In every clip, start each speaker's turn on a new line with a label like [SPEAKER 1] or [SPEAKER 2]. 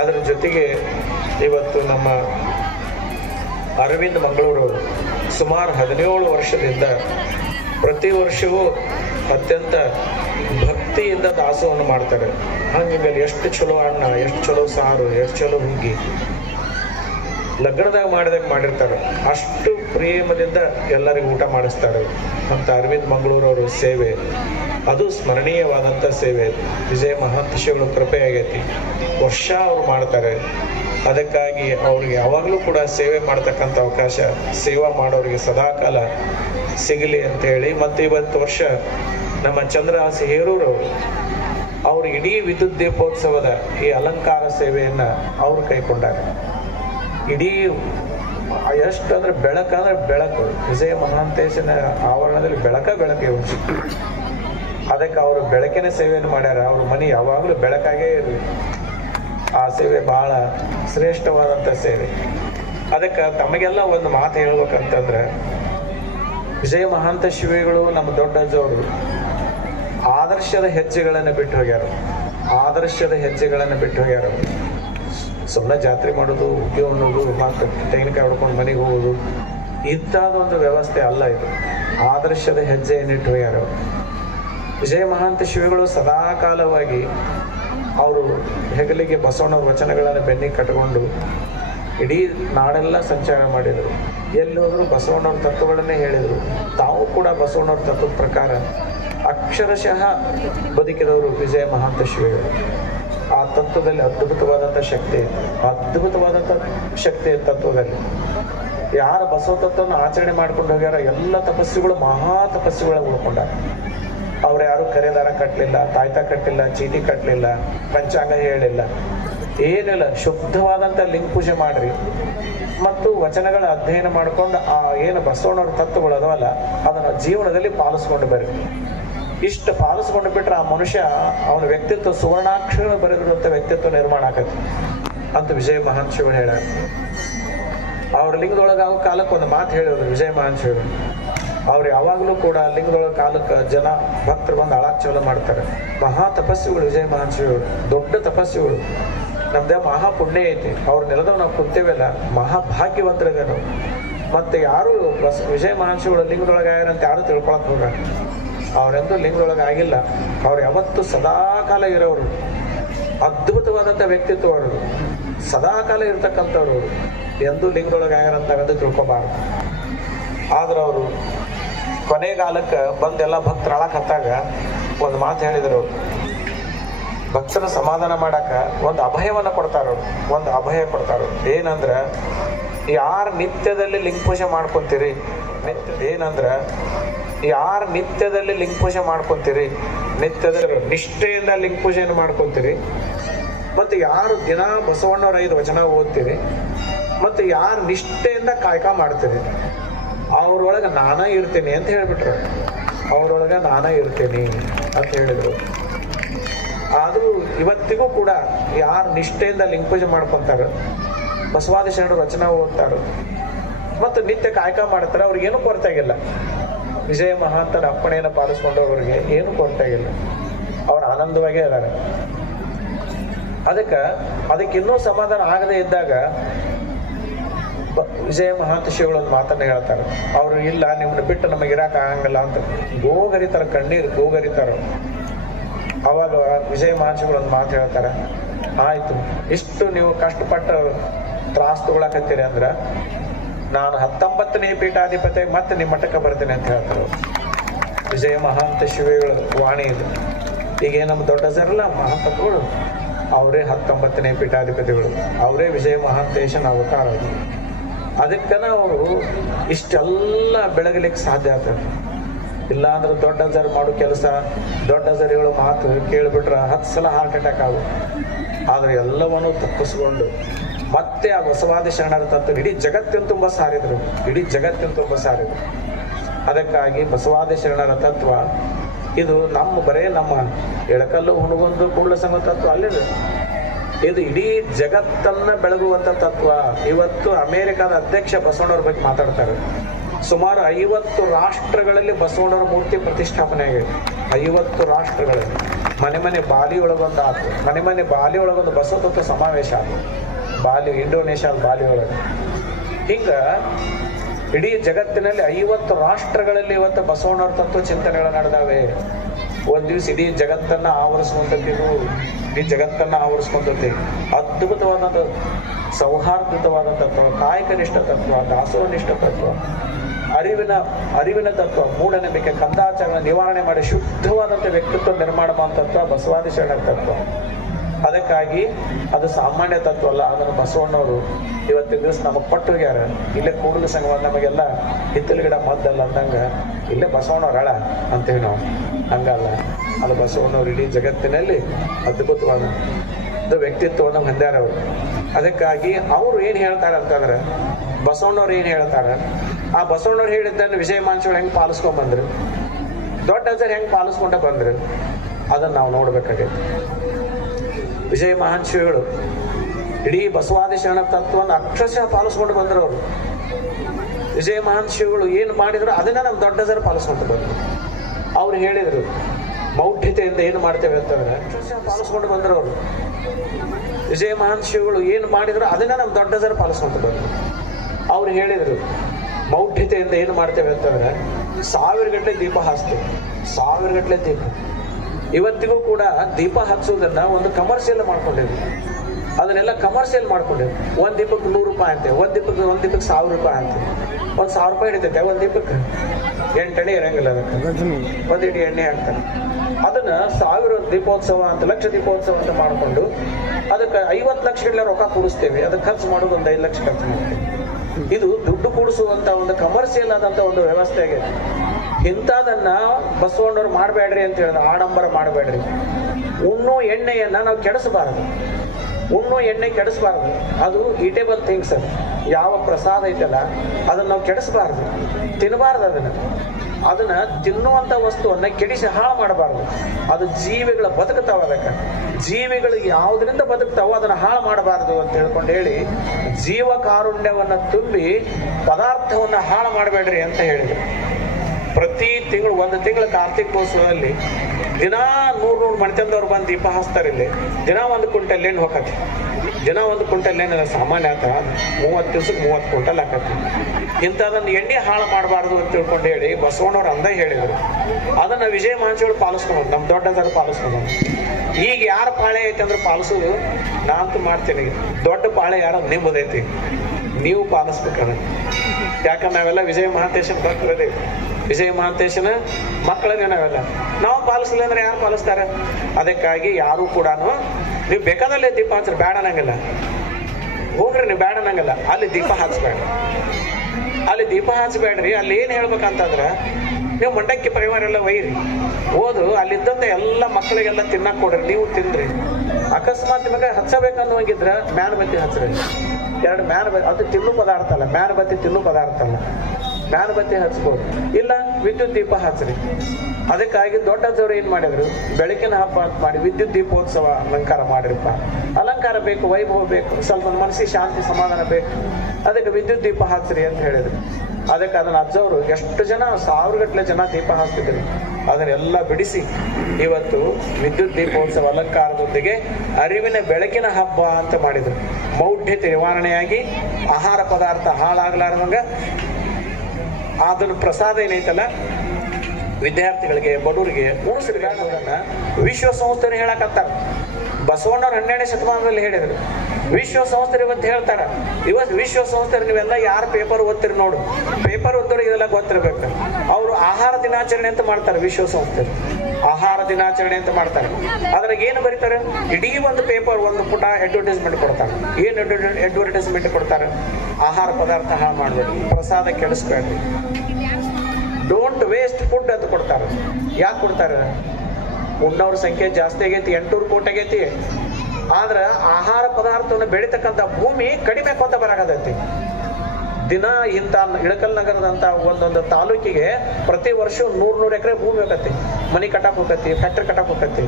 [SPEAKER 1] ಅದರ ಜೊತೆಗೆ ಇವತ್ತು ನಮ್ಮ ಅರವಿಂದ್ ಮಂಗಳೂರು ಸುಮಾರು ಹದಿನೇಳು ವರ್ಷದಿಂದ ಪ್ರತಿ ವರ್ಷವೂ ಅತ್ಯಂತ ಭಕ್ತಿಯಿಂದ ದಾಸವನ್ನು ಮಾಡ್ತಾರೆ. ಹಂಗಿಂಗಲ್ಲಿ ಎಷ್ಟು ಚಲೋ ಅನ್ನ, ಎಷ್ಟು ಚಲೋ ಸಾರು, ಎಷ್ಟು ಚಲೋ ಹುಗ್ಗಿ ಲಗ್ನದಾಗ ಮಾಡಿದಾಗ ಮಾಡಿರ್ತಾರೆ. ಅಷ್ಟು ಪ್ರೇಮದಿಂದ ಎಲ್ಲರಿಗೂ ಊಟ ಮಾಡಿಸ್ತಾರೆ. ಅಂತ ಅರವಿಂದ್ ಮಂಗಳೂರವರು ಸೇವೆ. ಅದು ಸ್ಮರಣೀಯವಾದಂಥ ಸೇವೆ. ವಿಜಯ ಮಹಾಂತಶಿಗಳು ಕೃಪೆ ವರ್ಷ ಅವ್ರು ಮಾಡ್ತಾರೆ. ಅದಕ್ಕಾಗಿ ಅವ್ರಿಗೆ ಯಾವಾಗಲೂ ಕೂಡ ಸೇವೆ ಮಾಡ್ತಕ್ಕಂಥ ಅವಕಾಶ ಸೇವಾ ಮಾಡೋರಿಗೆ ಸದಾಕಾಲ ಸಿಗಲಿ ಅಂತ ಹೇಳಿ ಮತ್ತು ಇವತ್ತು ವರ್ಷ ನಮ್ಮ ಚಂದ್ರಹಾಸ ಹೇರೂರು ಅವರು ಇಡೀ ವಿದ್ಯುತ್ ದೀಪೋತ್ಸವದ ಈ ಅಲಂಕಾರ ಸೇವೆಯನ್ನು ಅವರು ಕೈಕೊಂಡಾರೆ ಇಡೀ ಎಷ್ಟು ಅಂದ್ರೆ ಬೆಳಕು. ವಿಜಯ ಮಹಾಂತೇಶನ ಆವರಣದಲ್ಲಿ ಬೆಳಕ ಬೆಳಕೆ ಒಂದು ಅದಕ್ಕೆ ಅವರು ಬೆಳಕಿನ ಸೇವೆಯನ್ನು ಮಾಡ್ಯಾರ. ಅವ್ರ ಮನೆ ಯಾವಾಗಲೂ ಬೆಳಕಾಗೇ ಇರಲಿ. ಆ ಸೇವೆ ಬಹಳ ಶ್ರೇಷ್ಠವಾದಂಥ ಸೇವೆ. ಅದಕ್ಕೆ ತಮಗೆಲ್ಲ ಒಂದು ಮಾತು ಹೇಳ್ಬೇಕಂತಂದ್ರೆ, ವಿಜಯ ಮಹಾಂತ ಶಿವಿಗಳು ನಮ್ಮ ದೊಡ್ಡ ಅಜ್ಜವರು ಆದರ್ಶದ ಹೆಜ್ಜೆಗಳನ್ನು ಬಿಟ್ಟು ಹೋಗ್ಯಾರ. ಆದರ್ಶದ ಹೆಜ್ಜೆಗಳನ್ನು ಬಿಟ್ಟು ಹೋಗ್ಯಾರ. ಸುಮ್ಮನೆ ಜಾತ್ರೆ ಮಾಡೋದು, ಉದ್ಯೋಗ ಅನ್ನೋದು, ಮತ್ತು ತೆಂಗಿನಕಾಯಿ ಹೊಡ್ಕೊಂಡು ಮನೆಗೆ ಹೋಗೋದು, ಇಂಥದ್ದೊಂದು ವ್ಯವಸ್ಥೆ ಅಲ್ಲ ಇದು. ಆದರ್ಶದ ಹೆಜ್ಜೆಯನ್ನಿಟ್ಟು ಹೋಗ್ಯಾರ. ಅವ್ರು. ವಿಜಯ ಮಹಾಂತ ಶಿವಿಗಳು ಸದಾಕಾಲವಾಗಿ ಅವರು ಹೆಗಲಿಗೆ ಬಸವಣ್ಣವ್ರ ವಚನಗಳನ್ನು ಬೆನ್ನಿಗೆ ಕಟ್ಟಿಕೊಂಡು ಇಡೀ ನಾಡೆಲ್ಲ ಸಂಚಾರ ಮಾಡಿದರು. ಎಲ್ಲಿ ಹೋದರೂ ಬಸವಣ್ಣವ್ರ ತತ್ವಗಳನ್ನೇ ಹೇಳಿದರು. ತಾವು ಕೂಡ ಬಸವಣ್ಣವ್ರ ತತ್ವದ ಪ್ರಕಾರ ಅಕ್ಷರಶಃ ಬದುಕಿದವರು ವಿಜಯ ಮಹಾಂತ ಶಿವಿಗಳು. ಆ ತತ್ವದಲ್ಲಿ ಅದ್ಭುತವಾದಂಥ ಶಕ್ತಿ ಅದ್ಭುತವಾದಂಥ ಶಕ್ತಿ ತತ್ವದಲ್ಲಿ ಯಾರ ಬಸವ ತತ್ವವನ್ನು ಆಚರಣೆ ಮಾಡ್ಕೊಂಡು ಹೋಗ್ಯಾರ ಎಲ್ಲ ತಪಸ್ಸುಗಳು, ಮಹಾ ತಪಸ್ವಿಗಳ ಉಳ್ಕೊಂಡಾರ. ಅವ್ರು ಯಾರು ಕರೆದಾರ ಕಟ್ಟಲಿಲ್ಲ ತಾಯ್ತ ಕಟ್ಟಲಿಲ್ಲ ಚೀಟಿ ಕಟ್ಟಲಿಲ್ಲ ಪಂಚಾಂಗ ಹೇಳಿಲ್ಲ. ಏನಿಲ್ಲ ಶುದ್ಧವಾದಂಥ ಲಿಂಗ ಪೂಜೆ ಮಾಡ್ರಿ. ಮತ್ತು ವಚನಗಳ ಅಧ್ಯಯನ ಮಾಡ್ಕೊಂಡು, ಆ ಏನು ಬಸವಣ್ಣವ್ರ ತತ್ವಗಳು ಅದವಲ್ಲ, ಅದನ್ನ ಜೀವನದಲ್ಲಿ ಪಾಲಿಸ್ಕೊಂಡು ಬರ್ರಿ. ಇಷ್ಟು ಪಾಲಿಸ್ಕೊಂಡು ಬಿಟ್ರೆ ಆ ಮನುಷ್ಯ ಅವನ ವ್ಯಕ್ತಿತ್ವ ಸುವರ್ಣಾಕ್ಷರ ಬರೆದಿರುವಂಥ ವ್ಯಕ್ತಿತ್ವ ನಿರ್ಮಾಣ ಆಗತ್ತೆ ಅಂತ ವಿಜಯ ಮಹಾನ್ ಹೇಳ ಅವ್ರ ಲಿಂಗದೊಳಗೆ ಆಗ ಕಾಲಕ್ಕೆ ಒಂದು ಮಾತು ಹೇಳಿದ್ರು ವಿಜಯ ಮಹಾನ್ ಶಿವರು ಅವ್ರು ಯಾವಾಗಲೂ ಕೂಡ ಲಿಂಗದೊಳಗೆ ಕಾಲಕ್ಕೆ ಜನ ಭಕ್ತರು ಬಂದು ಅಳಾಕ್ ಚಾಲು ಮಾಡ್ತಾರೆ. ಮಹಾ ತಪಸ್ವಿಗಳು ವಿಜಯ ಮಹಾಂಶಿಗಳು ದೊಡ್ಡ ತಪಸ್ವಿಗಳು ನಮ್ದೇ ಮಹಾ ಪುಣ್ಯ ಐತಿ. ಅವ್ರ ನೆಲದವ್ ನಾವು ಕುಂತೇವಲ್ಲ ಮಹಾಭಾಗ್ಯವಂತರಾಗ ನಾವು ಮತ್ತೆ ಯಾರು ವಿಜಯ ಮಹಾಂಶಿಗಳು ಲಿಂಗದೊಳಗೆ ಆಗ್ಯಾರ ಅಂತ ಯಾರು ತಿಳ್ಕೊಳಕ್ ಹೋಗ ಅವರೆಂದೂ ಲಿಂಗದೊಳಗೆ ಆಗಿಲ್ಲ. ಅವ್ರು ಯಾವತ್ತೂ ಸದಾಕಾಲ ಇರೋರು. ಅದ್ಭುತವಾದಂಥ ವ್ಯಕ್ತಿತ್ವ ಅವರು ಸದಾಕಾಲ ಇರ್ತಕ್ಕಂಥವ್ರು ಎಂದು ಲಿಂಗದೊಳಗೆ ಆಗ್ಯಾರ ಅಂತ ಎಂದು ತಿಳ್ಕೊಬಾರ್ದು. ಆದ್ರೆ ಅವರು ಕೊನೆಗಾಲಕ್ಕೆ ಬಂದೆಲ್ಲ ಭಕ್ತರು ಹತ್ತಾಗ ಒಂದು ಮಾತು ಹೇಳಿದರು ಅವರು. ಭಕ್ತರ ಸಮಾಧಾನ ಮಾಡಾಕ ಒಂದು ಅಭಯವನ್ನ ಕೊಡ್ತಾರ ಒಂದು ಅಭಯ ಕೊಡ್ತಾರ ಏನಂದ್ರೆ ಯಾರು ನಿತ್ಯದಲ್ಲಿ ಲಿಂಗ ಪೂಜೆ ಮಾಡ್ಕೊಂತೀರಿ. ಏನಂದ್ರ ಯಾರು ನಿತ್ಯದಲ್ಲಿ ಲಿಂಗ ಪೂಜೆ ಮಾಡ್ಕೊಂತೀರಿ. ನಿತ್ಯದಲ್ಲಿ ನಿಷ್ಠೆಯಿಂದ ಲಿಂಗ ಪೂಜೆಯನ್ನು ಮಾಡ್ಕೊಂತೀರಿ. ಮತ್ತು ಯಾರು ದಿನ ಬಸವಣ್ಣವರ ಐದು ವಚನ ಓದ್ತೀರಿ. ಮತ್ತು ಯಾರು ನಿಷ್ಠೆಯಿಂದ ಕಾಯಕ ಮಾಡ್ತೀರಿ. ಅವ್ರೊಳಗೆ ನಾನೇ ಇರ್ತೀನಿ ಅಂತ ಹೇಳಿಬಿಟ್ರು. ಅವ್ರೊಳಗೆ ನಾನೇ ಇರ್ತೀನಿ ಅಂತ ಹೇಳಿದರು. ಆದರೂ ಇವತ್ತಿಗೂ ಕೂಡ ಯಾರು ನಿಷ್ಠೆಯಿಂದ ಲಿಂಗ ಪೂಜೆ ಮಾಡ್ಕೊಂತಾರ, ಬಸವಾದಿ ಶರಣರು ರಚನಾ ಓದ್ತಾರ ಮತ್ತು ನಿತ್ಯ ಕಾಯಕ ಮಾಡ್ತಾರೆ, ಅವ್ರಿಗೆ ಏನು ಕೊರತೆ ಆಗಿಲ್ಲ. ವಿಜಯ ಮಹಾಂತನ ಅಪ್ಪಣೆಯನ್ನು ಪಾಲಿಸ್ಕೊಂಡವ್ರಿಗೆ ಏನು ಕೊರತೆ ಆಗಿಲ್ಲ. ಅವ್ರು ಆನಂದವಾಗೇ ಇದ್ದಾರೆ ಅದಕ್ಕೆ ಅದಕ್ಕೆ ಇನ್ನೂ ಸಮಾಧಾನ ಆಗದೆ ಇದ್ದಾಗ ವಿಜಯ ಒಂದು ಮಾತನ್ನ ಹೇಳ್ತಾರೆ. ಅವರು ಇಲ್ಲ, ನಿಮ್ಮನ್ನ ಬಿಟ್ಟು ನಮಗೆ ಇರಾಕ ಆಗಂಗಿಲ್ಲ ಅಂತ ಗೋಗರಿತಾರ, ಕಣ್ಣೀರು ಗೋಗರಿತಾರ. ಅವಾಗ ವಿಜಯ ಒಂದು ಮಾತು ಹೇಳ್ತಾರೆ. ಆಯ್ತು, ಇಷ್ಟು ನೀವು ಕಷ್ಟಪಟ್ಟು ತ್ರಾಸ್ ತಗೊಳಕತ್ತೀರಿ ಅಂದ್ರ ನಾನು ಹತ್ತೊಂಬತ್ತನೇ ಪೀಠಾಧಿಪತಿ ಮತ್ತೆ ನಿಮ್ಮ ಮಠಕ್ಕೆ ಬರ್ತೇನೆ ಅಂತ ಹೇಳ್ತಾರೆ. ವಿಜಯ ಮಹಾಂತ ಶಿವಗಳ ವಾಣಿ ಇದು. ಈಗ ನಮ್ಮ ದೊಡ್ಡ ಸರಲ್ಲ, ಮಹಾಂತಗಳು. ಅವರೇ ಹತ್ತೊಂಬತ್ತನೇ ಪೀಠಾಧಿಪತಿಗಳು. ಅವರೇ ವಿಜಯ ಮಹಾಂತೇಶನ ಅವತಾರ. ಅದಕ್ಕನ ಅವರು ಇಷ್ಟೆಲ್ಲ ಬೆಳಗಲಿಕ್ಕೆ ಸಾಧ್ಯ ಆಗ್ತದೆ ಇಲ್ಲಾಂದ್ರೆ ದೊಡ್ಡ ಅಜರ್ ಮಾಡೋ ಕೆಲಸ, ದೊಡ್ಡ ಅಜರ್ ಹೇಳೋ ಮಾತು ಕೇಳಿಬಿಟ್ರೆ ಹತ್ತು ಸಲ ಹಾರ್ಟ್ ಅಟ್ಯಾಕ್ ಆಗು ಆದರೆ ಎಲ್ಲವನ್ನೂ ತಪ್ಪಿಸ್ಕೊಂಡು ಮತ್ತೆ ಆ ಬಸವಾದಿ ಶರಣರ ತತ್ವ ಇಡೀ ಜಗತ್ತಿನ ತುಂಬ ಸಾರಿದ್ರು. ಇಡೀ ಜಗತ್ತಿನ ತುಂಬ ಸಾರಿದ್ರು. ಅದಕ್ಕಾಗಿ ಬಸವಾದಿ ಶರಣರ ತತ್ವ, ಇದು ನಮ್ಮ ಬರೇ ನಮ್ಮ ಎಳಕಲ್ಲು ಹುಣಗೊಂದು ಕೂಡಲ ಸಂಘ ತತ್ವ ಅಲ್ಲಿದೆ. ಇದು ಇಡೀ ಜಗತ್ತನ್ನ ಬೆಳಗುವಂತ ತತ್ವ. ಇವತ್ತು ಅಮೆರಿಕದ ಅಧ್ಯಕ್ಷ ಬಸವಣ್ಣವ್ರ ಬಗ್ಗೆ ಮಾತಾಡ್ತಾರೆ. ಸುಮಾರು ಐವತ್ತು ರಾಷ್ಟ್ರಗಳಲ್ಲಿ ಬಸವಣ್ಣರ ಮೂರ್ತಿ ಪ್ರತಿಷ್ಠಾಪನೆ ಆಗಿದೆ ಐವತ್ತು ರಾಷ್ಟ್ರಗಳಲ್ಲಿ. ಮನೆ ಮನೆ ಬಾಲಿ ಒಳಗೊಂದು ಆತು. ಮನೆ ಮನೆ ಬಾಲಿ ಒಳಗೊಂದು ಬಸವತತ್ವ ಸಮಾವೇಶ ಆತು. ಬಾಲಿ ಇಂಡೋನೇಷ್ಯಾದ ಬಾಲಿ ಒಳಗೆ ಹಿಂಗ ಇಡೀ ಜಗತ್ತಿನಲ್ಲಿ ಐವತ್ತು ರಾಷ್ಟ್ರಗಳಲ್ಲಿ ಇವತ್ತು ಬಸವಣ್ಣವ್ರ ತತ್ವ ಚಿಂತನೆಗಳು ನಡೆದಾವೆ. ಒಂದ್ ದಿವಸ ಇಡೀ ಜಗತ್ತನ್ನ ಆವರಿಸ್ಕೊಂತದ್ದು ಇಡೀ ಜಗತ್ತನ್ನ ಆವರಿಸ್ಕೊಂತತಿ ಅದ್ಭುತವಾದಂತ ಸೌಹಾರ್ದಯುತವಾದ ತತ್ವ, ಕಾಯಕನಿಷ್ಠ ತತ್ವ ದಾಸೋನಿಷ್ಠ ತತ್ವ, ಅರಿವಿನ ಅರಿವಿನ ತತ್ವ, ಮೂಢನಂಬಿಕೆ, ಕಂದಾಚಾರ, ನಿವಾರಣೆ ಮಾಡಿ ಶುದ್ಧವಾದಂಥ ವ್ಯಕ್ತಿತ್ವ ನಿರ್ಮಾಣ ತತ್ವ ಬಸವಾದಿ ಶರಣ ತತ್ವ. ಅದಕ್ಕಾಗಿ ಅದು ಸಾಮಾನ್ಯ ತತ್ವ ಅಲ್ಲ. ಅದನ್ನು ಬಸವಣ್ಣವರು ಇವತ್ತಿನ ದಿವಸ ನಮಗೆ ಪಟ್ಟು ಹೋಗ್ಯಾರ. ಇಲ್ಲೇ ಕೂಡಲ ಸಂಗಮ ನಮಗೆಲ್ಲ ಹಿತ್ತಲ ಗಿಡ ಮದ್ದಲ್ಲ ಅಂದಂಗ, ಇಲ್ಲೇ ಬಸವಣ್ಣವ್ರ ಅಳ ಅಂತೀವಿ ನಾವು. ಹಂಗಲ್ಲ. ಅದು ಬಸವಣ್ಣವ್ರು ಇಡೀ ಜಗತ್ತಿನಲ್ಲಿ ಅದ್ಭುತವಾದ ವ್ಯಕ್ತಿತ್ವವನ್ನು ಹೊಂದ್ಯಾರ ಅವರು. ಅದಕ್ಕಾಗಿ ಅವರು ಏನು ಹೇಳ್ತಾರೆ ಅಂತಂದ್ರೆ, ಬಸವಣ್ಣವ್ರು ಏನು ಹೇಳ್ತಾರೆ, ಆ ಬಸವಣ್ಣವ್ರು ಹೇಳಿದ್ದನ್ನು ವಿಜಯ ಮಾಂಚಗಳು ಹೆಂಗೆ ಪಾಲಿಸ್ಕೊಂಡ್ ಬಂದ್ರು? ದೊಡ್ಡ ಹೆಂಗ್ ಹೆಂಗೆ ಪಾಲಿಸ್ಕೊಂಡ ಬಂದ್ರು? ಅದನ್ನು ನಾವು ನೋಡ್ಬೇಕಾಗೈತಿ. ವಿಜಯ ಮಹಾನ್ ಶ್ರೀಗಳು ಇಡೀ ಬಸವಾದಿ ಶರಣ ತತ್ವವನ್ನು ಅಕ್ಷರಶಃ ಪಾಲಿಸ್ಕೊಂಡು ಬಂದರು ಅವರು. ವಿಜಯ ಮಹಾನ್ ಶ್ರೀಗಳು ಏನು ಮಾಡಿದ್ರು ಅದನ್ನ ನಮ್ಮ ದೊಡ್ಡ ಜನ ಪಾಲಿಸ್ಕೊಂಡು ಬಂದರು. ಅವ್ರು ಹೇಳಿದರು ಮೌಢ್ಯತೆಯಿಂದ ಏನು ಮಾಡ್ತೇವೆ ಅಂತಂದ್ರೆ ಅಕ್ಷರಶಃ ಪಾಲಿಸ್ಕೊಂಡು ಬಂದರು ಅವರು. ವಿಜಯ ಮಹಾನ್ ಶ್ರೀಗಳು ಏನು ಮಾಡಿದ್ರು ಅದನ್ನ ನಮ್ಮ ದೊಡ್ಡ ಜನ ಪಾಲಿಸ್ಕೊಂಡು ಬಂದರು. ಅವ್ರು ಹೇಳಿದರು ಮೌಢ್ಯತೆಯಿಂದ ಏನು ಮಾಡ್ತೇವೆ ಅಂತಂದ್ರೆ ಸಾವಿರ ಗಟ್ಟಲೆ ದೀಪ ಹಾಸ್ತೇವೆ ಸಾವಿರ ಗಟ್ಟಲೆ ದೀಪ. ಇವತ್ತಿಗೂ ಕೂಡ ದೀಪ ಹಚ್ಚೋದನ್ನ ಒಂದು ಕಮರ್ಷಿಯಲ್ ಮಾಡ್ಕೊಂಡೇವಿ. ಅದನ್ನೆಲ್ಲ ಕಮರ್ಷಿಯಲ್ ಮಾಡ್ಕೊಂಡೇವೆ. ಒಂದ್ ದೀಪಕ್ಕೆ ನೂರು ರೂಪಾಯಿ ಅಂತೆ, ಒಂದ್ ದೀಪಕ್ಕೆ ಒಂದ್ ದೀಪಕ್ಕೆ ಸಾವಿರ ರೂಪಾಯಿ ಅಂತೆ. ಒಂದ್ ಸಾವಿರ ರೂಪಾಯಿ ಹಿಡಿತೈತೆ, ಒಂದ್ ದೀಪಕ್ಕೆ ಎಂಟಣೆ ಇರಂಗಿಲ್ಲ ಅದಕ್ಕೆ. ಒಂದ್ ಇಡೀ ಎಣ್ಣೆ ಹಾಕ್ತಾರೆ. ಅದನ್ನ ಸಾವಿರ ದೀಪೋತ್ಸವ ಅಂತ, ಲಕ್ಷ ದೀಪೋತ್ಸವ ಅಂತ ಮಾಡಿಕೊಂಡು ಅದಕ್ಕೆ ಐವತ್ತು ಲಕ್ಷ ಗಟ್ಟಲೆ ರೊಕ್ಕ ಕೂಡಿಸ್ತೇವೆ ಅದಕ್ಕೆ ಖರ್ಚು ಮಾಡೋದು ಒಂದು ಐದು ಲಕ್ಷ ಖರ್ಚು ಮಾಡ್ತೇವೆ. ಇದು ದುಡ್ಡು ಕೂಡಿಸುವಂತ ಒಂದು ಕಮರ್ಷಿಯಲ್ ಆದಂತ ಒಂದು ವ್ಯವಸ್ಥೆ ಇಂಥದನ್ನ ಬಸವಣ್ಣವ್ರು ಮಾಡಬೇಡ್ರಿ ಅಂತ ಹೇಳಿದ ಆಡಂಬರ ಮಾಡಬೇಡ್ರಿ. ಉಣ್ಣು ಎಣ್ಣೆಯನ್ನ ನಾವು ಕೆಡಿಸಬಾರದು. ಉಣ್ಣು ಎಣ್ಣೆ ಕೆಡಿಸಬಾರದು. ಅದು ಈಟೇಬಲ್ ಥಿಂಗ್ಸ್ ಅದು. ಯಾವ ಪ್ರಸಾದ ಐತಲ್ಲ, ಅದನ್ನ ನಾವು ಕೆಡಿಸಬಾರದು. ತಿನ್ನಬಾರದು ಅದನ್ನ. ಅದನ್ನ ತಿನ್ನುವಂತ ವಸ್ತುವನ್ನ ಕೆಡಿಸಿ ಹಾಳು ಮಾಡಬಾರದು. ಅದು ಜೀವಿಗಳ ಬದುಕುತ್ತಾವ ಅದಕ್ಕೆ. ಜೀವಿಗಳು ಯಾವುದರಿಂದ ಬದುಕ್ತಾವೋ ಅದನ್ನ ಹಾಳು ಮಾಡಬಾರದು ಅಂತ ಹೇಳ್ಕೊಂಡು ಹೇಳಿ ಜೀವ ಕಾರುಣ್ಯವನ್ನ ತುಂಬಿ ಪದಾರ್ಥವನ್ನ ಹಾಳು ಮಾಡಬೇಡ್ರಿ ಅಂತ ಹೇಳಿದ್ರು. ಪ್ರತಿ ತಿಂಗಳು, ಒಂದು ತಿಂಗಳ ಕಾರ್ತಿಕೋತ್ಸವದಲ್ಲಿ ದಿನಾ ನೂರು ನೂರು ಮಣಿತಂದವ್ರು ಬಂದು ದೀಪ ಹಚ್ತಾರೆ ಇಲ್ಲಿ. ದಿನ ಒಂದು ಕ್ವಿಂಟಲ್ ಏನು ಹೋಗತ್ತೆ ದಿನ ಒಂದು ಕ್ವಿಂಟಲ್ ಏನು ಸಾಮಾನ್ಯ ಆತ ಮೂವತ್ತು ದಿವ್ಸಕ್ಕೆ ಮೂವತ್ತು ಕ್ವಿಂಟಲ್ ಹಾಕತ್ತೆ. ಇಂಥದನ್ನು ಎಣ್ಣೆ ಹಾಳು ಮಾಡಬಾರ್ದು ಅಂತ ತಿಳ್ಕೊಂಡು ಹೇಳಿ ಬಸವಣ್ಣವ್ರು ಅಂದ ಹೇಳಿದರು. ಅದನ್ನ ವಿಜಯ ಮಹಾಂಶಿಗಳು ಪಾಲಿಸ್ಕೊಂಡು ನಮ್ಮ ದೊಡ್ಡದಾರು ಪಾಲಿಸ್ಕೊಂಡು ಈಗ ಯಾರ ಪಾಳೆ ಐತೆ ಅಂದ್ರೆ ಪಾಲಿಸೋದು ನಾನಂತೂ ಮಾಡ್ತೀನಿ. ದೊಡ್ಡ ಪಾಳೆ ಯಾರು, ನಿಮ್ಮದೈತಿ. ನೀವು ಪಾಲಿಸ್ಬೇಕಾದ್ರೆ ಯಾಕಂದ್ರೆ ನಾವೆಲ್ಲ ವಿಜಯ ಮಹಾಂತೇಶ್ ಭಕ್ತರದೇವಿ. ವಿಜಯ ಮಹಾಂತೇಶನ ಮಕ್ಕಳ ನಾವೆಲ್ಲ ನಾವು ಪಾಲಿಸಲಿಲ್ಲ ಅಂದ್ರೆ ಯಾರು ಪಾಲಿಸ್ತಾರೆ? ಅದಕ್ಕಾಗಿ ಯಾರು ಕೂಡ ನೀವು ಬೇಕಾದಲ್ಲೇ ದೀಪ ಹಚ್ಚ್ರಿ ಬೇಡ ನಂಗಲ್ಲ ಹೋಗ್ರಿ, ನೀವು ಬೇಡ ನಂಗಲ್ಲ ಅಲ್ಲಿ ದೀಪ ಹಾಕ್ಸ್ಬೇಡ ಅಲ್ಲಿ ದೀಪ ಹಚ್ಚಬೇಡ್ರಿ ಅಲ್ಲಿ ಏನು ಹೇಳ್ಬೇಕಂತಂದ್ರೆ ನೀವು ಮಂಡಕ್ಕಿ ಪರಿವಾರ ಎಲ್ಲ ಒಯ್ಯಿರಿ. ಓದು, ಅಲ್ಲಿದ್ದಂತ ಎಲ್ಲ ಮಕ್ಕಳಿಗೆಲ್ಲ ತಿನ್ನಕ್ ಕೊಡ್ರಿ. ನೀವು ತಿನ್ರಿ. ಅಕಸ್ಮಾತ್ ನಿಮಗೆ ಹಚ್ಚಬೇಕನ್ನುವಂಗಿದ್ರ ಮ್ಯಾನ್ ಬತ್ತಿ ಹಚ್ಚ್ರಿ. ಎರಡು ಮ್ಯಾನ್ ಬತ್ತಿ ಅದು ತಿನ್ನು ಪದಾರ್ಥ ಅಲ್ಲ. ಮ್ಯಾನ್ ಬತ್ತಿ ತಿನ್ನು ಪದಾರ್ಥ ಅಲ್ಲ. ಮ್ಯಾನ್ ಬತ್ತಿ ಹಚ್ಬೋದು. ಇಲ್ಲ ವಿದ್ಯುತ್ ದೀಪ ಹಚ್ಚಿರಿ ಅದಕ್ಕಾಗಿ ದೊಡ್ಡದವ್ರು ಏನ್ ಮಾಡಿದ್ರು? ಬೆಳಕಿನ ಹಬ್ಬ ಅಂತ ಮಾಡಿ ವಿದ್ಯುತ್ ದೀಪೋತ್ಸವ ಅಲಂಕಾರ ಮಾಡಿರಪ್ಪ. ಅಲಂಕಾರ ಬೇಕು, ವೈಭವ ಬೇಕು, ಸ್ವಲ್ಪ ಮನಸ್ಸಿಗೆ ಶಾಂತಿ ಸಮಾಧಾನ ಬೇಕು. ಅದಕ್ಕೆ ವಿದ್ಯುತ್ ದೀಪ ಹಾಕ್ಸ್ರಿ ಅಂತ ಹೇಳಿದ್ರು. ಅದಕ್ಕೆ ಅದನ್ನ ಅಜ್ಜವರು ಎಷ್ಟು ಜನ ಸಾವಿರ ಗಟ್ಟಲೆ ಜನ ದೀಪ ಹಾಕ್ತಿದ್ರು. ಅದನ್ನೆಲ್ಲ ಬಿಡಿಸಿ ಇವತ್ತು ವಿದ್ಯುತ್ ದೀಪೋತ್ಸವ ಅಲಂಕಾರದೊಂದಿಗೆ ಅರಿವಿನ ಬೆಳಕಿನ ಹಬ್ಬ ಅಂತ ಮಾಡಿದ್ರು. ಮೌಢ್ಯತೆ ನಿವಾರಣೆಯಾಗಿ ಆಹಾರ ಪದಾರ್ಥ ಹಾಳಾಗ್ಲಾರ್ದಂಗ ಅದನ್ನ ಪ್ರಸಾದ ಏನೈತಲ್ಲ? ವಿದ್ಯಾರ್ಥಿಗಳಿಗೆ, ಬಡವರಿಗೆ ಉಣಿಸ್ರಿಗೆ ಅನ್ನೋದನ್ನ ವಿಶ್ವಸಂಸ್ಥೆ ಹೇಳಕತ್ತಾರ. ಬಸವಣ್ಣವ್ರು ಹನ್ನೆರಡನೇ ಶತಮಾನದಲ್ಲಿ ಹೇಳಿದ್ರು. ವಿಶ್ವಸಂಸ್ಥೆ ಇವತ್ತು ಹೇಳ್ತಾರ. ಇವತ್ತು ವಿಶ್ವಸಂಸ್ಥೆ ನೀವೆಲ್ಲ ಯಾರು ಪೇಪರ್ ಓದ್ತಿರಿ ನೋಡು. ಪೇಪರ್ ಓದ್ತಾರೆ ಇದೆಲ್ಲ ಗೊತ್ತಿರ್ಬೇಕು. ಅವರು ಆಹಾರ ದಿನಾಚರಣೆ ಅಂತ ಮಾಡ್ತಾರೆ ವಿಶ್ವಸಂಸ್ಥೆ ಆಹಾರ ದಿನಾಚರಣೆ ಅಂತ ಮಾಡ್ತಾರೆ. ಅದ್ರಾಗ ಏನು ಬರೀತಾರೆ? ಇಡೀ ಒಂದು ಪೇಪರ್ ಒಂದು ಪುಟ ಅಡ್ವರ್ಟೈಸ್ಮೆಂಟ್ ಕೊಡ್ತಾರೆ. ಏನು ಅಡ್ವರ್ಟೈಸ್ಮೆಂಟ್ ಕೊಡ್ತಾರೆ? ಆಹಾರ ಪದಾರ್ಥ ಹಾಳು ಮಾಡಬೇಡಿ, ಪ್ರಸಾದ ಕೆಡಿಸ್ಬೇಡ್ರಿ ಡೋಂಟ್ ವೇಸ್ಟ್ ಫುಡ್ ಅಂತ ಕೊಡ್ತಾರೆ. ಯಾಕೆ ಕೊಡ್ತಾರೆ? ಉಣ್ಣವ್ರ ಸಂಖ್ಯೆ ಜಾಸ್ತಿ ಆಗೈತಿ ಎಂಟೂರು ಕೋಟಿ ಆಗೈತಿ. ಆದ್ರೆ ಆಹಾರ ಪದಾರ್ಥವನ್ನು ಬೆಳಿತಕ್ಕಂಥ ಭೂಮಿ ಕಡಿಮೆ ಕೊಂತ ಬರಾಕತೈತಿ ದಿನ ಇಂಥ ಇಳಕಲ್ ನಗರದಂತ ಒಂದೊಂದು ತಾಲೂಕಿಗೆ ಪ್ರತಿ ವರ್ಷ ನೂರ್ ನೂರ್ ಎಕರೆ ಭೂಮಿ ಹೋಗತ್ತೆ. ಮನಿ ಕಟ್ಟಕ್ ಹೋಗತಿ ಫ್ಯಾಕ್ಟ್ರಿ ಕಟ್ಟಕ್ ಹೋಗತಿ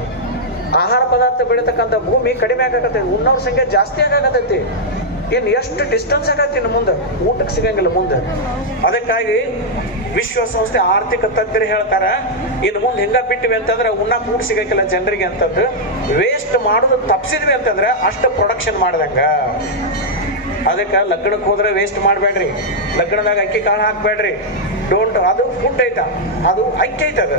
[SPEAKER 1] ಆಹಾರ ಪದಾರ್ಥ ಬೆಳೀತಕ್ಕಂಥ ಭೂಮಿ ಕಡಿಮೆ ಆಗಾಕತ್ತೈತಿ ಉಣ್ಣವ್ರ ಸಂಖ್ಯೆ ಜಾಸ್ತಿ ಆಗಾಕತ್ತೈತಿ. ಇನ್ನು ಎಷ್ಟು ಡಿಸ್ಟೆನ್ಸ್ ಆಗತ್ತೆ ಇನ್ನು ಮುಂದೆ? ಊಟಕ್ಕೆ ಸಿಗಂಗಿಲ್ಲ ಮುಂದೆ. ಅದಕ್ಕಾಗಿ ವಿಶ್ವಸಂಸ್ಥೆ ಆರ್ಥಿಕ ತಜ್ಞರು ಹೇಳ್ತಾರ, ಇನ್ನು ಮುಂದೆ ಹಿಂಗ ಬಿಟ್ಟಿವಿ ಅಂತಂದ್ರೆ ಉಣ್ಣಾಕ್ ಊಟ ಸಿಗಕ್ಕಿಲ್ಲ ಜನರಿಗೆ ಅಂತದ್ದು ವೇಸ್ಟ್ ಮಾಡೋದು ತಪ್ಸಿದ್ವಿ ಅಂತಂದ್ರೆ ಅಷ್ಟು ಪ್ರೊಡಕ್ಷನ್ ಮಾಡ್ದಂಗ. ಅದಕ್ಕೆ ಲಗ್ನಕ್ಕೆ ಹೋದ್ರೆ ವೇಸ್ಟ್ ಮಾಡಬೇಡ್ರಿ. ಲಗ್ನದಾಗ ಅಕ್ಕಿ ಕಾಳು ಹಾಕ್ಬೇಡ್ರಿ. ಡೋಂಟ್ ಅದು ಫುಡ್ ಐತ? ಅದು ಅಕ್ಕಿ ಐತ ಅದು.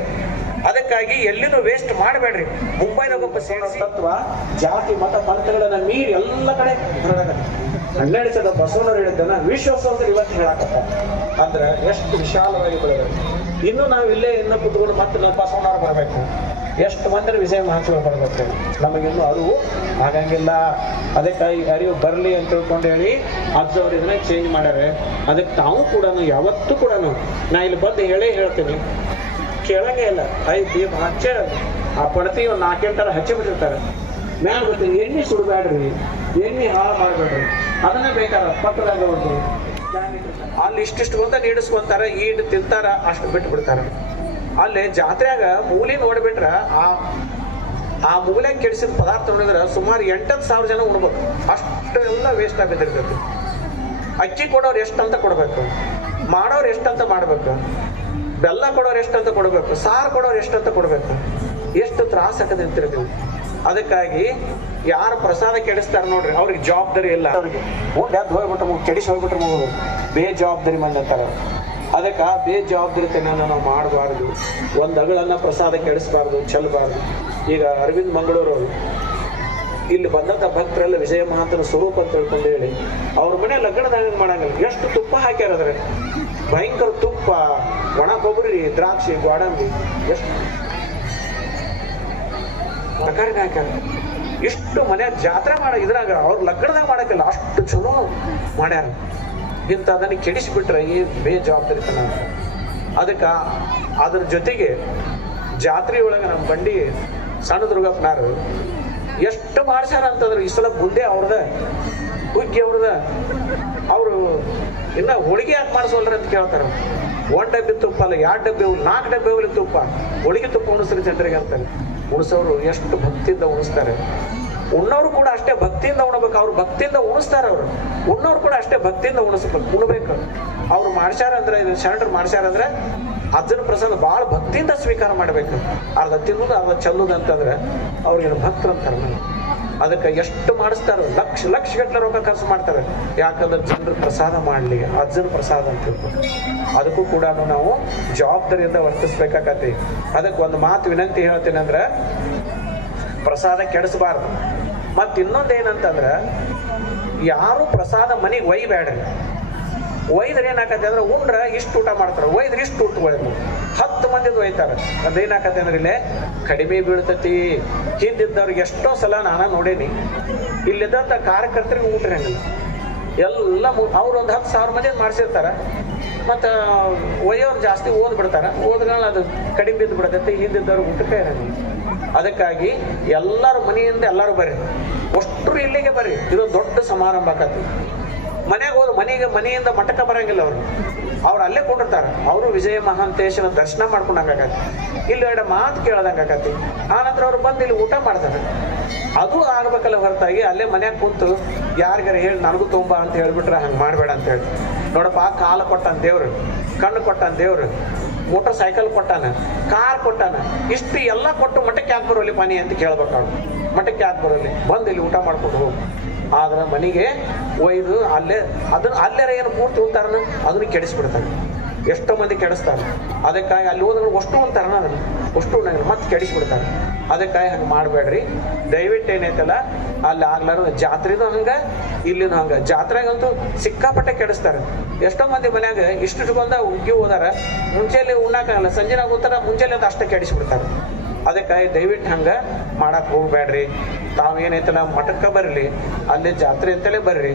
[SPEAKER 1] ಅದಕ್ಕಾಗಿ ಎಲ್ಲಿನೂ ವೇಸ್ಟ್ ಮಾಡಬೇಡ್ರಿ. ಮುಂಬೈದಾಗ ಒಬ್ಬ ಸೇರೋ ತತ್ವ, ಜಾತಿ, ಮತ, ಪಂಥಗಳನ್ನ ಮೀರಿ ಎಲ್ಲ ಕಡೆ ಹನ್ನೆರಡು ಸದ ಬಸವನವರು ಹೇಳಿದ್ದನ್ನ ವಿಶ್ವಾಸವಂತರು ಇವತ್ತು ಹೇಳಕತ್ತ ಅಂದ್ರೆ ಎಷ್ಟು ವಿಶಾಲವಾಗಿ ಬೆಳೆದ್ರು. ಇನ್ನು ನಾವು ಇಲ್ಲೇ ಇನ್ನು ಕುತ್ಕೊಂಡು ಮತ್ತೆ ನಮ್ಮ ಬಸವನವ್ರು ಬರಬೇಕು. ಎಷ್ಟು ಮಂದಿರ ವಿಜಯ ಮಹಾಸ್ವ ಬರಬೇಕು. ನಮಗಿನ್ನು ಅರಿವು ಆಗಂಗಿಲ್ಲ. ಅದಕ್ಕೆ ಅರಿವು ಬರಲಿ ಅಂತ ತಿಳ್ಕೊಂಡು ಹೇಳಿ ಅಜ್ಜವ್ರು ಇದನ್ನ ಚೇಂಜ್ ಮಾಡ್ಯಾರೆ. ಅದಕ್ಕೆ ತಾವು ಕೂಡ ಯಾವತ್ತೂ ಕೂಡ ನಾ ಇಲ್ಲಿ ಬಂದು ಹೇಳೇ ಹೇಳ್ತೀನಿ. ಕೇಳಂಗೇ ಇಲ್ಲ. ಐತಿ ಹಚ್ಚ ಆ ಪಡತಿ ಒಂದು ನಾಲ್ಕೆಂಟರ ಹಚ್ಚಿ ಬಿಟ್ಟಿರ್ತಾರೆ. ಮ್ಯಾಲ ಗೊತ್ತಿ ಎಣ್ಣೆ ಸುಡಬೇಡ್ರಿ ಎಣ್ಣೆ ಹಾಳು ಮಾಡಬೇಡ್ರಿ. ಅದನ್ನ ಬೇಕಾದ ಪಕ್ಕದಾಗ ಒಂದು ಅಲ್ಲಿ ಇಷ್ಟಿಷ್ಟು ಅಂತ ನೀಡಿಸ್ಕೊಂತಾರ, ಈಡ್ ತಿಂತಾರ, ಅಷ್ಟು ಬಿಟ್ಟು ಬಿಡ್ತಾರ ಅಲ್ಲಿ ಜಾತ್ರೆಯಾಗ ಮೂಲಿ ನೋಡ್ಬಿಟ್ರ ಆ ಆ ಮೂಲ್ಯಾಗ ಕೆಡಿಸಿದ ಪದಾರ್ಥ ನೋಡಿದ್ರೆ ಸುಮಾರು ಎಂಟತ್ತು ಸಾವಿರ ಜನ ಉಣ್ಬೇಕು ಅಷ್ಟು ಎಲ್ಲ ವೇಸ್ಟ್ ಆಗಿದ್ದಿರ್ತೈತಿ ಅಕ್ಕಿ ಕೊಡೋರು ಎಷ್ಟಂತ ಕೊಡ್ಬೇಕು? ಮಾಡೋರು ಎಷ್ಟಂತ ಮಾಡ್ಬೇಕು? ಬೆಲ್ಲ ಕೊಡೋರು ಎಷ್ಟಂತ ಕೊಡ್ಬೇಕು? ಸಾರು ಕೊಡೋರು ಎಷ್ಟಂತ ಕೊಡ್ಬೇಕು? ಎಷ್ಟು ತ್ರಾಸ ಹಾಕದಂತೀರಿ ನೀವು? ಅದಕ್ಕಾಗಿ ಯಾರು ಪ್ರಸಾದ ಕೆಡಿಸ್ತಾರ ನೋಡ್ರಿ ಅವ್ರಿಗೆ ಜವಾಬ್ದಾರಿ ಇಲ್ಲ. ಅವ್ರಿಗೆ. ಎದ್ದು ಹೋಗ್ಬಿಟ್ರೆ ಮಗು ಕೆಡಿಸಿ ಹೋಗ್ಬಿಟ್ರೆ ಮಗು. ಬೇಜವಾಬ್ದಾರಿ ಮಂದಿ ಅಂತಾರೆ ಅದಕ್ಕೆ ಬೇಜವಾಬ್ದಾರಿತನ ನಾವು ಮಾಡಬಾರ್ದು. ಒಂದು ಅಗಳನ್ನ ಪ್ರಸಾದ ಕೆಡಿಸ್ಬಾರ್ದು ಚೆಲ್ಲಬಾರ್ದು ಈಗ ಅರವಿಂದ್ ಮಂಗಳೂರು ಅವರು. ಇಲ್ಲಿ ಬಂದಂತ ಭಕ್ತರೆಲ್ಲ ವಿಜಯ ಮಹಾಂತನ ಸ್ವರೂಪ ಅಂತ ಹೇಳ್ಕೊಂಡು ಹೇಳಿ ಅವ್ರ ಮನೆ ಲಗ್ನದಾಗ ಏನ್ ಮಾಡಂಗಿಲ್ಲ. ಎಷ್ಟು ತುಪ್ಪ ಹಾಕ್ಯಾರ ಅದ್ರೆ ಭಯಂಕರ ತುಪ್ಪ ಒಣ ಕೊಬ್ಬರಿ ದ್ರಾಕ್ಷಿ ಗೋಡಂಬಿ ಎಷ್ಟು ತರಕಾರಿನ ಹಾಕ್ಯಾರ ಇಷ್ಟು ಮನೆ ಜಾತ್ರೆ ಮಾಡ, ಇದ್ರಾಗ ಅವ್ರ ಲಗ್ನದಾಗ ಮಾಡಕ್ಕಿಲ್ಲ ಅಷ್ಟು ಚಲೋ ಮಾಡ್ಯಾರ. ಇಂಥ ಅದನ್ನ ಕೆಡಿಸಿಬಿಟ್ರೆ ಈ ಬೇಜವಾಬ್ದಾರಿತನ. ಅದಕ್ಕೆ ಅದ್ರ ಜೊತೆಗೆ ಜಾತ್ರೆ ಒಳಗೆ ನಮ್ಮ ಬಂಡಿ ಸಣ್ಣ ದುರ್ಗಪ್ಪನಾರು ಎಷ್ಟು ಮಾಡ್ಸ್ಯಾರ ಅಂತಂದ್ರೆ ಈ ಸಲ ಬುಂದೆ ಅವ್ರದ, ಹುಗ್ಗಿ ಅವ್ರದ. ಅವರು ಇನ್ನ ಹೋಳಿಗೆ ಯಾಕೆ ಮಾಡಿಸೋಲ್ರಿ ಅಂತ ಕೇಳ್ತಾರೆ. ಒಂದ್ ಡಬ್ಬಿ ತುಪ್ಪ ಅಲ್ಲ, ಎರಡು ಡಬ್ಬಿ ನಾಲ್ಕು ಡಬ್ಬಿ ತುಪ್ಪ. ಹೋಳಿಗೆ ತುಪ್ಪ ಉಣಿಸ್ರಿ ಜನರಿಗೆ ಅಂತಾರೆ. ಉಣಿಸೋರು ಎಷ್ಟು ಭಕ್ತಿಯಿಂದ ಉಣಿಸ್ತಾರೆ. ಉಣ್ಣೋರು ಕೂಡ ಅಷ್ಟೇ ಭಕ್ತಿಯಿಂದ ಉಣಬೇಕು. ಅವ್ರು ಭಕ್ತಿಯಿಂದ ಉಣಿಸ್ತಾರೆ ಅವರು. ಉಣ್ಣವ್ರು ಕೂಡ ಅಷ್ಟೇ ಭಕ್ತಿಯಿಂದ ಉಣಿಸ್ಬೇಕು. ಉಣ್ಬೇಕು. ಅವ್ರು ಮಾಡ್ಸ್ಯಾರ ಅಂದ್ರೆ, ಇದು ಶರಣರು ಮಾಡ್ಸ್ಯಾರ ಅಂದ್ರೆ, ಅಜ್ಜನ ಪ್ರಸಾದ ಭಾಳ ಭಕ್ತಿಯಿಂದ ಸ್ವೀಕಾರ ಮಾಡ್ಬೇಕು. ಅರ್ಧ ತಿನ್ನುದು, ಅರ್ಧ ಚೆಲ್ಲುದು ಅಂತಂದ್ರೆ, ಅವ್ರಿಗೆ ಭಕ್ತರು ಅಂತಾರೆ ನಾವು ಅದಕ್ಕೆ ಎಷ್ಟು ಮಾಡಿಸ್ತಾರೋ, ಲಕ್ಷ ಲಕ್ಷ ಗಟ್ಟಲೆ ರೊಕ್ಕ ಖರ್ಚು ಮಾಡ್ತಾರೆ. ಯಾಕಂದ್ರೆ ಜನರು ಪ್ರಸಾದ ಮಾಡಲಿ, ಅಜ್ಜನ ಪ್ರಸಾದ ಅಂತ ಹೇಳ್ಬೋದು. ಅದಕ್ಕೂ ಕೂಡ ನಾವು ಜವಾಬ್ದಾರಿಯಿಂದ ವರ್ತಿಸ್ಬೇಕಾಗತ್ತೆ. ಅದಕ್ಕೆ ಒಂದು ಮಾತು ವಿನಂತಿ ಹೇಳ್ತೀನಿ ಅಂದ್ರೆ, ಪ್ರಸಾದ ಕೆಡಿಸಬಾರ್ದು. ಮತ್ತು ಇನ್ನೊಂದು ಏನಂತಂದ್ರೆ ಯಾರು ಪ್ರಸಾದ ಮನೆಗೆ ಒಯ್ಬೇಡ್ರಿ. ಒಯ್ದ್ರೆ ಏನಾಕತ್ತೆ ಅಂದ್ರೆ ಉಂಡ್ರ ಇಷ್ಟು ಊಟ ಮಾಡ್ತಾರೆ. ಒಯ್ದ್ರೆ ಇಷ್ಟು ಊಟ ಒಯ್ದು ಹತ್ತು ಮಂದಿದು ಒಯ್ತಾರೆ. ಅದೇನಾಕತ್ತೆ ಅಂದ್ರೆ ಇಲ್ಲೇ ಕಡಿಮೆ ಬೀಳ್ತತಿ. ಹಿಂದಿದ್ದವ್ರಿಗೆ ಎಷ್ಟೋ ಸಲ ನಾನು ನೋಡೇನಿ. ಇಲ್ಲಿದ್ದಂಥ ಕಾರ್ಯಕರ್ತರಿಗೆ ಊಟ ಇರಂಗಿಲ್ಲ. ಎಲ್ಲ ಅವ್ರು ಒಂದು ಹತ್ತು ಸಾವಿರ ಮಂದಿ ಮಾಡಿಸಿರ್ತಾರೆ. ಮತ್ತು ಒಯ್ಯೋರು ಜಾಸ್ತಿ ಓದ್ ಬಿಡ್ತಾರೆ ಅದು ಕಡಿಮೆ ಬಿದ್ದು ಬಿಡ್ತೈತಿ ಹಿಂದಿದ್ದವ್ರಿಗೆ ಊಟಕ್ಕೆ ಇರಂಗಿಲ್ಲ. ಅದಕ್ಕಾಗಿ ಎಲ್ಲರೂ ಮನೆಯಿಂದ ಎಲ್ಲರೂ ಬರ್ರಿ. ಅಷ್ಟರು ಇಲ್ಲಿಗೆ ಬರ್ರಿ. ಇದು ದೊಡ್ಡ ಸಮಾರಂಭ ಆಕತಿ ಮನೆಗೆ ಹೋದ ಮನೆಗೆ, ಮನೆಯಿಂದ ಮಠಕ್ಕೆ ಬರಂಗಿಲ್ಲ ಅವರು. ಅವ್ರು ಅಲ್ಲೇ ಕೊಂಡಿರ್ತಾರೆ. ಅವರು ವಿಜಯ ಮಹಾಂತೇಶನ ದರ್ಶನ ಮಾಡ್ಕೊಂಡಂಗಾಗತ್ತೆ ಇಲ್ಲಿ ಎರಡು ಮಾತು ಕೇಳ್ದಂಗೆ ಆಕತಿ ಆನಂತರ ಅವ್ರು ಬಂದು ಇಲ್ಲಿ ಊಟ ಮಾಡ್ತಾರೆ. ಅದು ಆಗ್ಬೇಕಲ್ಲ ಹೊರತಾಗಿ ಅಲ್ಲೇ ಮನ್ಯಾಗ ಕುಂತು ಯಾರಿಗಾರ ಹೇಳಿ, ನನಗೂ ತುಂಬ ಅಂತ ಹೇಳ್ಬಿಟ್ರೆ ಹಂಗೆ ಮಾಡಬೇಡ ಅಂತ ಹೇಳಿ ನೋಡಪ್ಪ ಕಾಲ ಕೊಟ್ಟಂತ ದೇವ್ರು, ಕಣ್ಣು ಕೊಟ್ಟಂತ ದೇವ್ರು ಮೋಟರ್ ಸೈಕಲ್ ಕೊಟ್ಟಾನ ಕಾರ್ ಕೊಟ್ಟಾನ, ಇಷ್ಟು ಎಲ್ಲ ಕೊಟ್ಟು ಮಠಕ್ಕೆ ಯಾಕೆ ಬರೋಲಿ ಮನೆ ಅಂತ ಕೇಳ್ಬೇಕು ಅವಳು ಮಠಕ್ಕೆ ಯಾಕೆ ಬರೋಲಿ? ಬಂದು ಇಲ್ಲಿ ಊಟ ಮಾಡ್ಕೊಂಡು ಹೋಗು. ಆದ್ರೆ ಮನೆಗೆ ಒಯ್ದು ಅಲ್ಲೇ, ಅದನ್ನ ಅಲ್ಲೇರ ಏನು ಪೂರ್ತಿ ಉಂತಾರನ? ಅದನ್ನ ಕೆಡಿಸ್ಬಿಡ್ತಾನೆ. ಎಷ್ಟೋ ಮಂದಿ ಕೆಡಿಸ್ತಾರೆ. ಅದಕ್ಕಾಗಿ ಅಲ್ಲಿ ಹೋದ್ರೆ ಅಷ್ಟು ಉಂತಾರನ ಅದನ್ನ? ಅಷ್ಟು ಉಣ್ಣಂಗಿಲ್ಲ ಮತ್ತೆ ಕೆಡಿಸ್ಬಿಡ್ತಾರೆ ಅದಕ್ಕಾಗಿ ಹಂಗೆ ಮಾಡಬೇಡ್ರಿ. ದಯವಿಟ್ಟು ಏನೈತಲ್ಲ, ಅಲ್ಲಿ ಆಗ್ಲಾರ ಜಾತ್ರೆದು ಹಂಗ ಇಲ್ಲಿನೂ ಹಂಗ. ಜಾತ್ರೆಗಂತೂ ಸಿಕ್ಕಾಪಟ್ಟೆ ಕೆಡಿಸ್ತಾರೆ. ಎಷ್ಟೋ ಮಂದಿ ಮನ್ಯಾಗ ಇಷ್ಟು ಇಟ್ಕೊಂಡ ಉಗ್ಗಿ ಹೋದಾರ, ಮುಂಚೆಲಿ ಉಣ್ಣಾಕಲ್ಲ ಸಂಜೆನಾಗ ಹೋಗ್ತಾರ, ಮುಂಚೆಲಿ ಅಂತ ಅಷ್ಟೇ ಕೆಡಿಸ್ಬಿಡ್ತಾರೆ. ಅದಕ್ಕಾಗಿ ದಯವಿಟ್ಟು ಹಂಗೆ ಮಾಡಕ್ಕೆ ಹೋಗ್ಬೇಡ್ರಿ. ತಾವು ಏನೈತಲ್ಲ ಮಠಕ್ಕೆ ಬರಲಿ ಅಲ್ಲಿ ಜಾತ್ರೆ ಅಂತಲೇ ಬರ್ರಿ.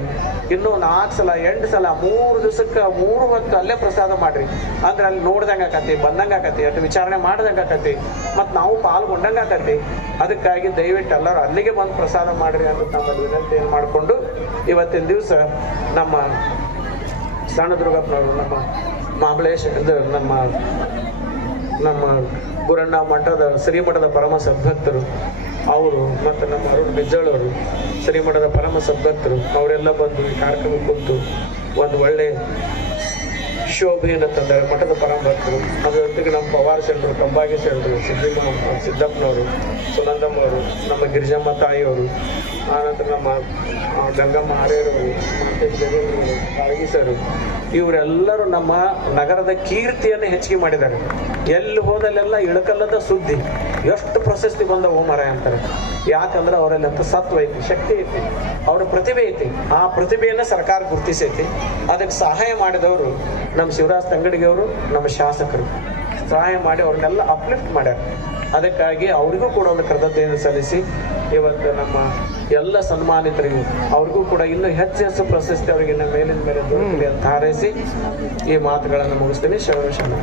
[SPEAKER 1] ಇನ್ನು ನಾಲ್ಕು ಸಲ, ಎಂಟು ಸಲ, ಮೂರು ದಿವಸಕ್ಕೆ, ಮೂರು ಹೊತ್ತು ಅಲ್ಲೇ ಪ್ರಸಾದ ಮಾಡ್ರಿ. ಅಂದ್ರೆ ಅಲ್ಲಿ ನೋಡ್ದಂಗೆ ಆಕತಿ ಬಂದಂಗೆ ಆಕತಿ ಅಥವಾ ವಿಚಾರಣೆ ಮಾಡ್ದಂಗೆ ಆಕತಿ ಮತ್ತು ನಾವು ಪಾಲ್ಗೊಂಡಂಗೆ ಆಕತಿ ಅದಕ್ಕಾಗಿ ದಯವಿಟ್ಟು ಎಲ್ಲರೂ ಅಲ್ಲಿಗೆ ಬಂದು ಪ್ರಸಾದ ಮಾಡ್ರಿ ಅಂತ ನಮ್ಮಲ್ಲಿ ವಿನಂತಿಯನ್ನು ಮಾಡಿಕೊಂಡು ಇವತ್ತಿನ ದಿವಸ ನಮ್ಮ ಸಣ್ಣ ದುರ್ಗಪ್ಪನವರು ನಮ್ಮ ಮಹಾಬಲೇಶ್, ಇದು ನಮ್ಮ ನಮ್ಮ ಗುರಣ್ಣ ಮಠದ, ಶ್ರೀಮಠದ ಪರಮ ಸದ್ಭಕ್ತರು ಅವರು ಮತ್ತು ನಮ್ಮ ಅರುಣ್ ಬಿಜ್ಜಳವರು, ಶ್ರೀಮಠದ ಪರಮ ಸದ್ಭಕ್ತರು ಅವರೆಲ್ಲ ಬಂದು ಈ ಕಾರ್ಯಕ್ರಮಕ್ಕೆ ಕುಂತು ಒಂದು ಒಳ್ಳೆ ಶೋಭೆಯನ್ನು ತಂದಾರೆ, ಮಠದ ಪರಂಪರೆ ಅದರ ಜೊತೆಗೆ ನಮ್ಮ ಪವಾರ ಶೆಟ್ರು ಕಂಬಾಗಿ ಶೆಟ್ರು ಸಿದ್ದಮ್ಮ ಸಿದ್ದಪ್ಪನವರು, ಸುನಂದಮ್ಮವರು, ನಮ್ಮ ಗಿರಿಜಮ್ಮ ತಾಯಿಯವರು ಆನಂತರ ನಮ್ಮ ಗಂಗಮ್ಮ ಆರ್ಯರವರು ಮಾತೇಶ್ ಸರ್ ಇವರೆಲ್ಲರೂ ನಮ್ಮ ನಗರದ ಕೀರ್ತಿಯನ್ನು ಹೆಚ್ಚಿಗೆ ಮಾಡಿದ್ದಾರೆ. ಎಲ್ಲಿ ಹೋದಲ್ಲೆಲ್ಲ ಇಳಕಲ್ಲದ ಸುದ್ದಿ. ಎಷ್ಟು ಪ್ರಶಸ್ತಿ ಬಂದ ಓಮರ ಅಂತಾರೆ? ಯಾಕಂದ್ರೆ ಅವರಲ್ಲಿ ಅಂತ ಸತ್ವ ಐತಿ, ಶಕ್ತಿ ಐತಿ, ಅವರ ಪ್ರತಿಭೆ ಐತಿ. ಆ ಪ್ರತಿಭೆಯನ್ನು ಸರ್ಕಾರ ಗುರುತಿಸೈತಿ. ಅದಕ್ಕೆ ಸಹಾಯ ಮಾಡಿದವರು ನಮ್ಮ ಶಿವರಾಜ್ ತಂಗಡಿಗೆಯವರು ನಮ್ಮ ಶಾಸಕರು. ಸಹಾಯ ಮಾಡಿ ಅವ್ರನ್ನೆಲ್ಲ ಅಪ್ಲಿಫ್ಟ್ ಮಾಡ್ಯಾರ. ಅದಕ್ಕಾಗಿ ಅವರಿಗೂ ಕೂಡ ಒಂದು ಕೃತಜ್ಞತೆಯನ್ನು ಸಲ್ಲಿಸಿ ಇವತ್ತು ನಮ್ಮ ಎಲ್ಲ ಸನ್ಮಾನಿತರಿಗೂ ಅವ್ರಿಗೂ ಕೂಡ ಇನ್ನೂ ಹೆಚ್ಚು ಹೆಚ್ಚು ಪ್ರಶಸ್ತಿ ಅವರಿಗೆ ಮೇಲಿನ ಮೇಲೆ ಅಂತ ಹಾರೈಸಿ ಈ ಮಾತುಗಳನ್ನು ಮುಗಿಸ್ತೀನಿ. ಶರಣ ಶರಣ.